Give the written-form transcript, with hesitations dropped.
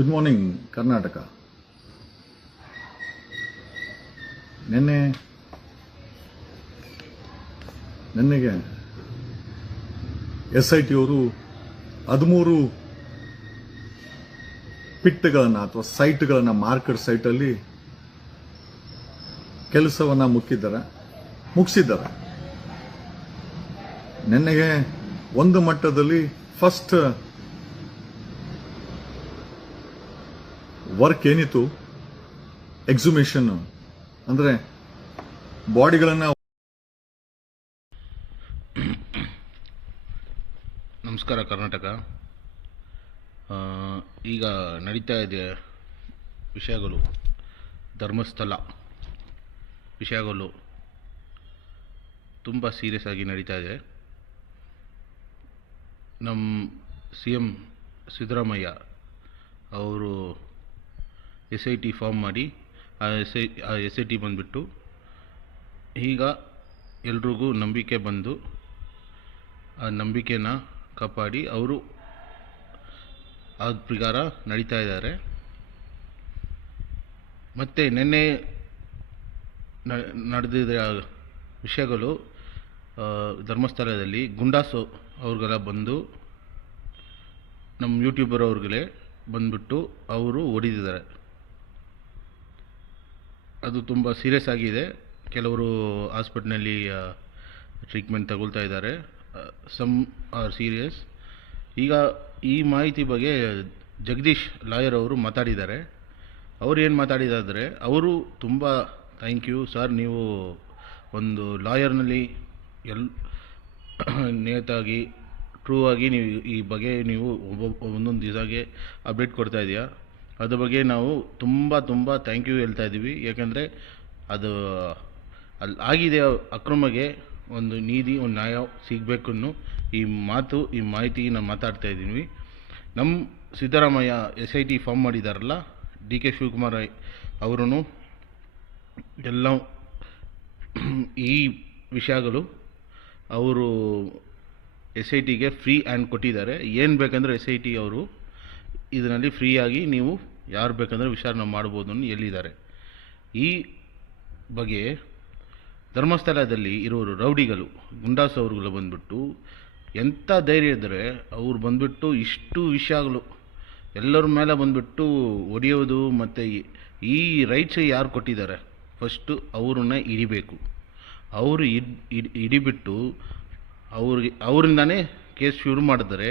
Good morning Karnataka. ನೆನ್ನೆಗೆ SIT ಅವರು 13 ಪಿಟ್ಗಳನ್ನು ಅಥವಾ ಸೈಟ್ಗಳನ್ನು ಮಾರ್ಕೆಟ್ ಸೈಟಲ್ಲಿ ಕೆಲಸವನ್ನು ಮುಗಿಸಿದ್ದಾರೆ. ನೆನ್ನೆಗೆ ಒಂದು ಮಟ್ಟದಲ್ಲಿ ಫಸ್ಟ್ ವರ್ಕ್ ಏನಿತ್ತು, ಎಕ್ಸುಮೇಷನ್ ಅಂದರೆ ಬಾಡಿಗಳನ್ನು. ನಮಸ್ಕಾರ ಕರ್ನಾಟಕ. ಈಗ ನಡೀತಾ ಇದೆ ವಿಷಯಗಳು, ಧರ್ಮಸ್ಥಳ ವಿಷಯಗಳು ತುಂಬ ಸೀರಿಯಸ್ ಆಗಿ ನಡೀತಾ ಇದೆ. ನಮ್ಮ CM ಸಿದ್ದರಾಮಯ್ಯ ಅವರು SIT ಫಾರ್ಮ್ ಮಾಡಿ ಆ SIT ಬಂದುಬಿಟ್ಟು ಈಗ ಎಲ್ರಿಗೂ ನಂಬಿಕೆ ಬಂದು ಆ ನಂಬಿಕೆನ ಕಾಪಾಡಿ ಅವರು ಆ ಪ್ರಕಾರ ನಡೀತಾ ಇದ್ದಾರೆ. ಮತ್ತು ನಿನ್ನೆ ನಡೆದಿದ್ದ ವಿಷಯಗಳು, ಧರ್ಮಸ್ಥಳದಲ್ಲಿ ಗುಂಡಾಸು ಅವ್ರಿಗೆಲ್ಲ ಬಂದು ನಮ್ಮ ಯೂಟ್ಯೂಬರ್ ಅವ್ರಿಗೆ ಬಂದುಬಿಟ್ಟು ಅವರು ಹೊಡೆದಿದ್ದಾರೆ. ಅದು ತುಂಬ ಸೀರಿಯಸ್ ಆಗಿದೆ. ಕೆಲವರು ಹಾಸ್ಪಿಟ್ಲ್ನಲ್ಲಿ ಟ್ರೀಟ್ಮೆಂಟ್ ತಗೊಳ್ತಾ ಇದ್ದಾರೆ. Some are serious. ಈಗ ಈ ಮಾಹಿತಿ ಬಗ್ಗೆ ಜಗದೀಶ್ ಲಾಯರ್ ಅವರು ಮಾತಾಡಿದ್ದಾರೆ. ಅವರು ಏನು ಮಾತಾಡಿದಾದರೆ, ಅವರು ತುಂಬ ಥ್ಯಾಂಕ್ ಯು ಸರ್, ನೀವು ಒಂದು ಲಾಯರ್ನಲ್ಲಿ ನೇತಾಗಿ ಟ್ರೂ ಆಗಿ ನೀವು ಈ ಬಗ್ಗೆ ನೀವು ಒಂದೊಂದು ದಿವಸಗೆ ಅಪ್ಡೇಟ್ ಕೊಡ್ತಾ ಇದೆಯಾ, ಅದ್ರ ಬಗ್ಗೆ ನಾವು ತುಂಬ ಥ್ಯಾಂಕ್ ಯು ಹೇಳ್ತಾ ಇದ್ದೀವಿ. ಯಾಕೆಂದರೆ ಅದು ಅಲ್ಲಿ ಆಗಿದೆ ಅಕ್ರಮಗೆ ಒಂದು ನೀತಿ, ಒಂದು ನ್ಯಾಯ ಸಿಗಬೇಕು ಅನ್ನೋ ಈ ಮಾಹಿತಿ ನಾವು ಮಾತಾಡ್ತಾ ಇದ್ದೀವಿ. ನಮ್ಮ ಸಿದ್ದರಾಮಯ್ಯ SIT ಫಾರ್ಮ್ ಮಾಡಿದಾರಲ್ಲ, DK ಶಿವಕುಮಾರ್ ಅವರು ಎಲ್ಲ ಈ ವಿಷಯಗಳು ಅವರು SITಗೆ ಫ್ರೀ ಹ್ಯಾಂಡ್ ಕೊಟ್ಟಿದ್ದಾರೆ. ಏನು ಬೇಕಂದರೆ SIT ಅವರು ಇದರಲ್ಲಿ ಫ್ರೀಯಾಗಿ ನೀವು ಯಾರು ಬೇಕಂದರೆ ವಿಚಾರಣೆ ಮಾಡ್ಬೋದು ಅಂತ ಹೇಳಿದ್ದಾರೆ. ಈ ಬಗ್ಗೆ ಧರ್ಮಸ್ಥಳದಲ್ಲಿ ಇರೋರು ರೌಡಿಗಳು, ಗುಂಡಾಸು ಅವ್ರುಗಳು ಬಂದುಬಿಟ್ಟು ಎಂಥ ಧೈರ್ಯ ಇದ್ದರೆ ಅವ್ರು ಬಂದುಬಿಟ್ಟು ಇಷ್ಟು ವಿಷಯಗಳು ಎಲ್ಲರ ಮೇಲೆ ಬಂದುಬಿಟ್ಟು ಹೊಡೆಯೋದು. ಮತ್ತು ಈ ರೈಟ್ಸ್ ಯಾರು ಕೊಟ್ಟಿದ್ದಾರೆ ಫಸ್ಟು ಅವ್ರನ್ನ ಹಿಡಿಬೇಕು. ಅವರು ಹಿಡಿಬಿಟ್ಟು ಅವರಿಂದನೇ ಕೇಸ್ ಶುರು ಮಾಡಿದರೆ